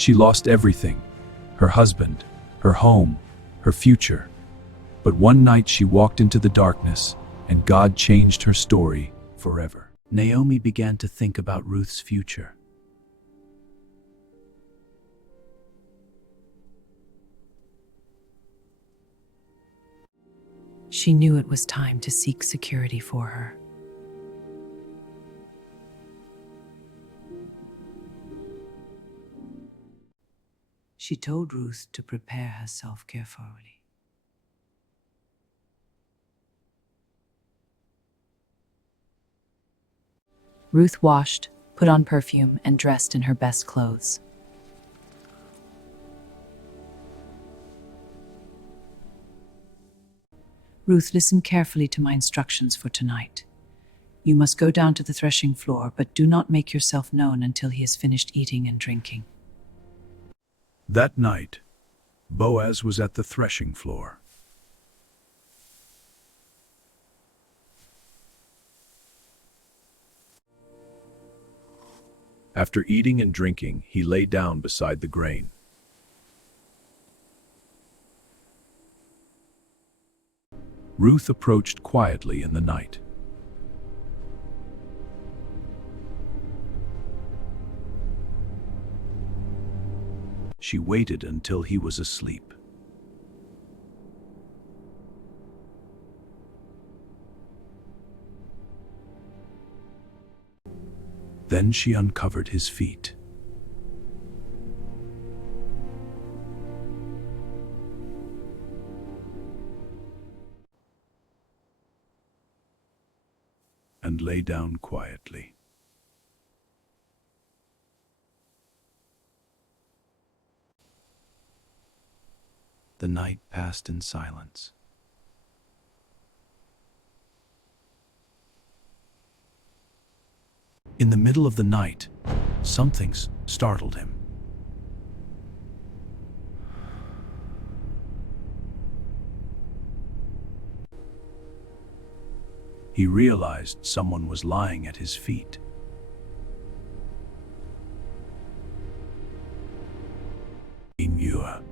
She lost everything: her husband, her home, her future. But one night she walked into the darkness, and God changed her story forever. Naomi began to think about Ruth's future. She knew it was time to seek security for her. She told Ruth to prepare herself carefully. Ruth washed, put on perfume, and dressed in her best clothes. Ruth, listen carefully to my instructions for tonight. You must go down to the threshing floor, but do not make yourself known until he has finished eating and drinking. That night, Boaz was at the threshing floor. After eating and drinking, he lay down beside the grain. Ruth approached quietly in the night. She waited until he was asleep. Then she uncovered his feet. And lay down quietly. The night passed in silence. In the middle of the night, something startled him. He realized someone was lying at his feet. He knew her.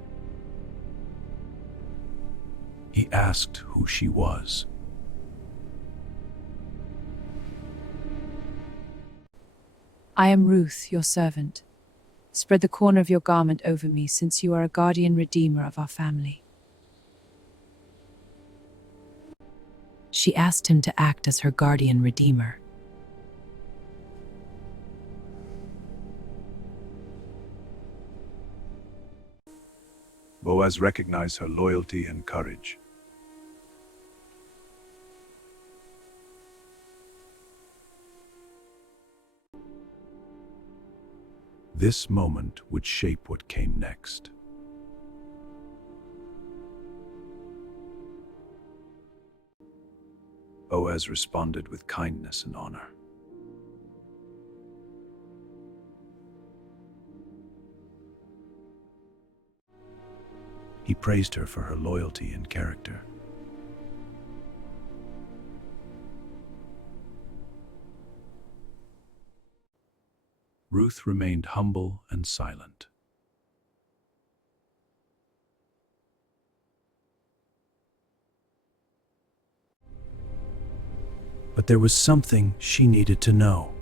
He asked who she was. I am Ruth, your servant. Spread the corner of your garment over me, since you are a guardian redeemer of our family. She asked him to act as her guardian redeemer. Boaz recognized her loyalty and courage. This moment would shape what came next. Boaz responded with kindness and honor. He praised her for her loyalty and character. Ruth remained humble and silent. But there was something she needed to know.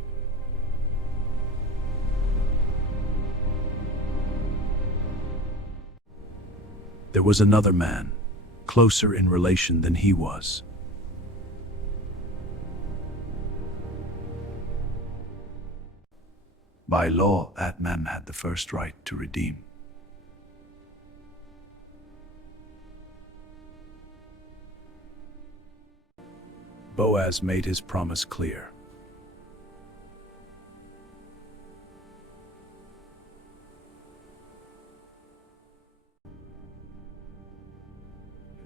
There was another man, closer in relation than he was. By law, that man had the first right to redeem. Boaz made his promise clear.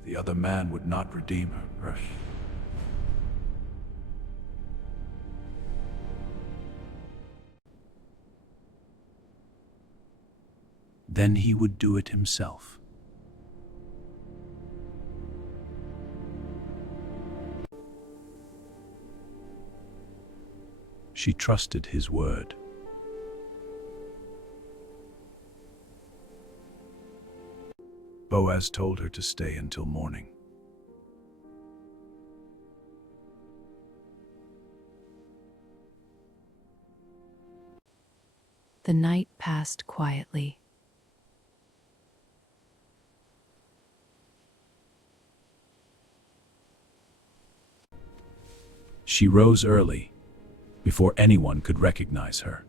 The other man would not redeem her. Then he would do it himself. She trusted his word. Boaz told her to stay until morning. The night passed quietly. She rose early, before anyone could recognize her.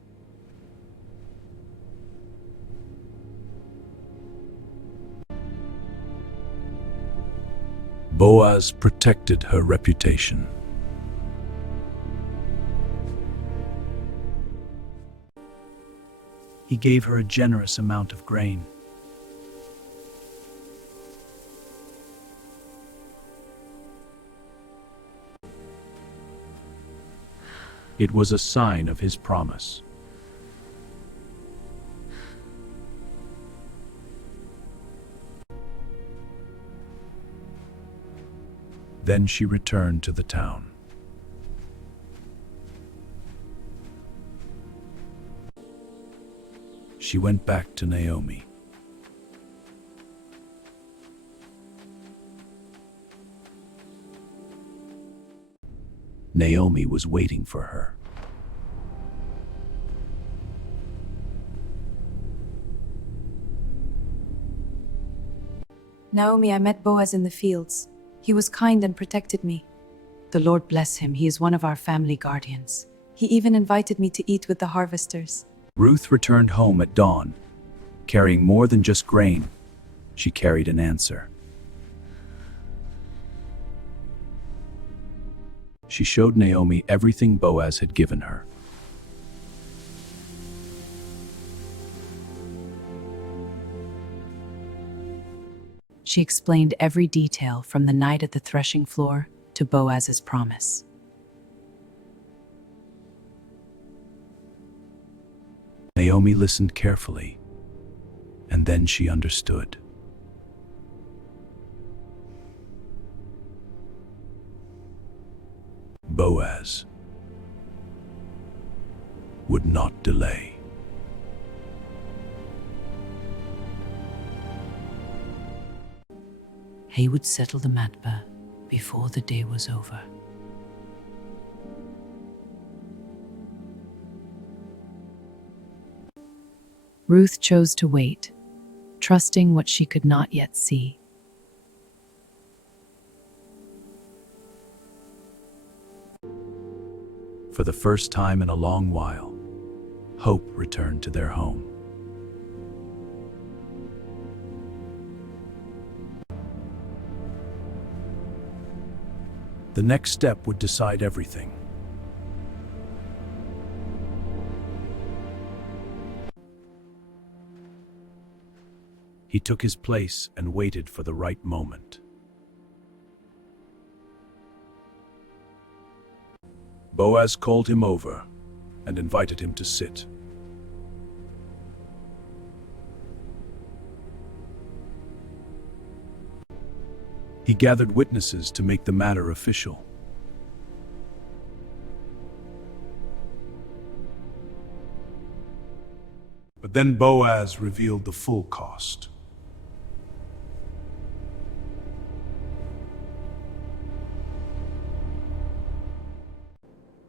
Boaz protected her reputation. He gave her a generous amount of grain. It was a sign of his promise. Then she returned to the town. She went back to Naomi. Naomi was waiting for her. Naomi, I met Boaz in the fields. He was kind and protected me. The Lord bless him. He is one of our family guardians. He even invited me to eat with the harvesters. Ruth returned home at dawn, carrying more than just grain. She carried an answer. She showed Naomi everything Boaz had given her. She explained every detail from the night at the threshing floor to Boaz's promise. Naomi listened carefully, and then she understood. Boaz would not delay. He would settle the matter before the day was over. Ruth chose to wait, trusting what she could not yet see. For the first time in a long while, hope returned to their home. The next step would decide everything. He took his place and waited for the right moment. Boaz called him over and invited him to sit. He gathered witnesses to make the matter official. But then Boaz revealed the full cost.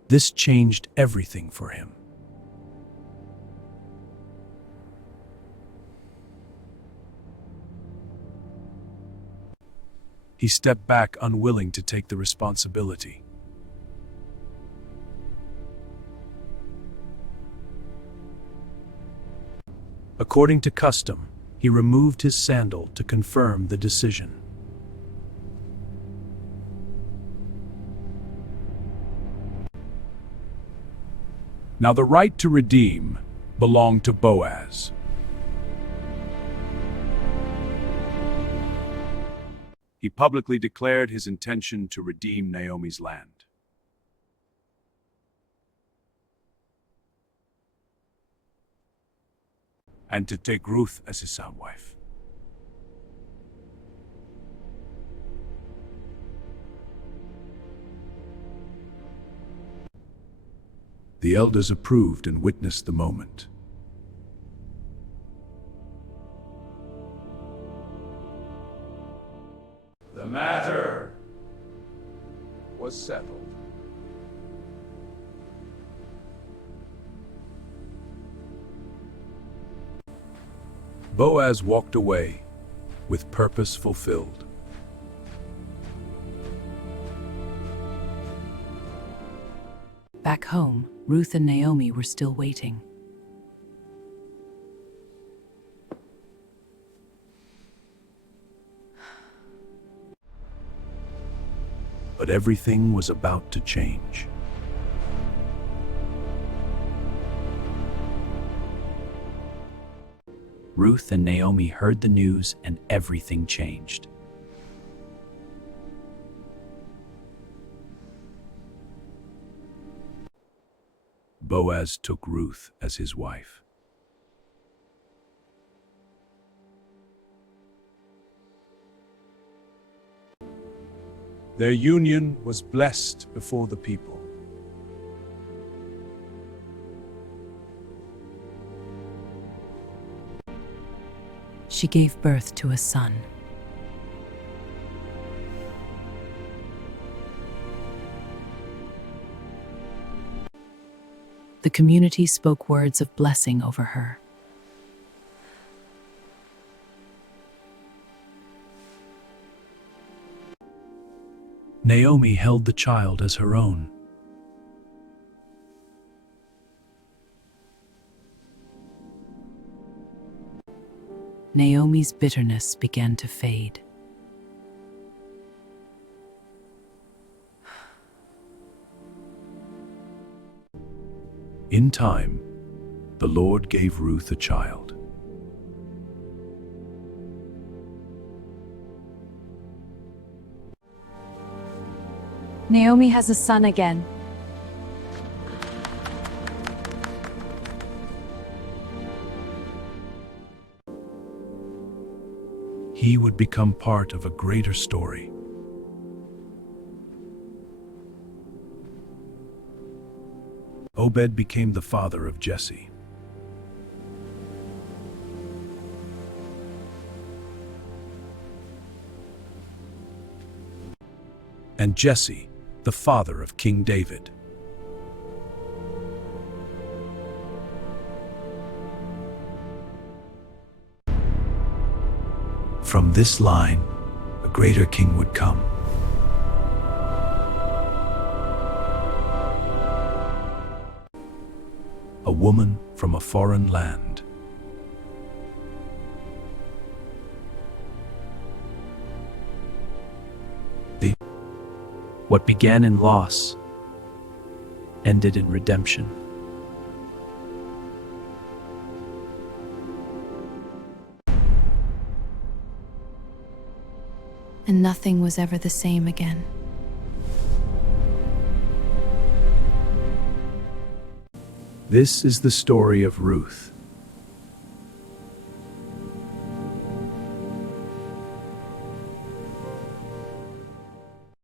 This changed everything for him. He stepped back, unwilling to take the responsibility. According to custom, he removed his sandal to confirm the decision. Now the right to redeem belonged to Boaz. He publicly declared his intention to redeem Naomi's land. And to take Ruth as his son wife. The elders approved and witnessed the moment. was settled. Boaz walked away, with purpose fulfilled. Back home, Ruth and Naomi were still waiting. But everything was about to change. Ruth and Naomi heard the news and everything changed. Boaz took Ruth as his wife. Their union was blessed before the people. She gave birth to a son. The community spoke words of blessing over her. Naomi held the child as her own. Naomi's bitterness began to fade. In time, the Lord gave Ruth a child. Naomi has a son again. He would become part of a greater story. Obed became the father of Jesse. And Jesse, the father of King David. From this line, a greater king would come. A woman from a foreign land. What began in loss ended in redemption. And nothing was ever the same again. This is the story of Ruth.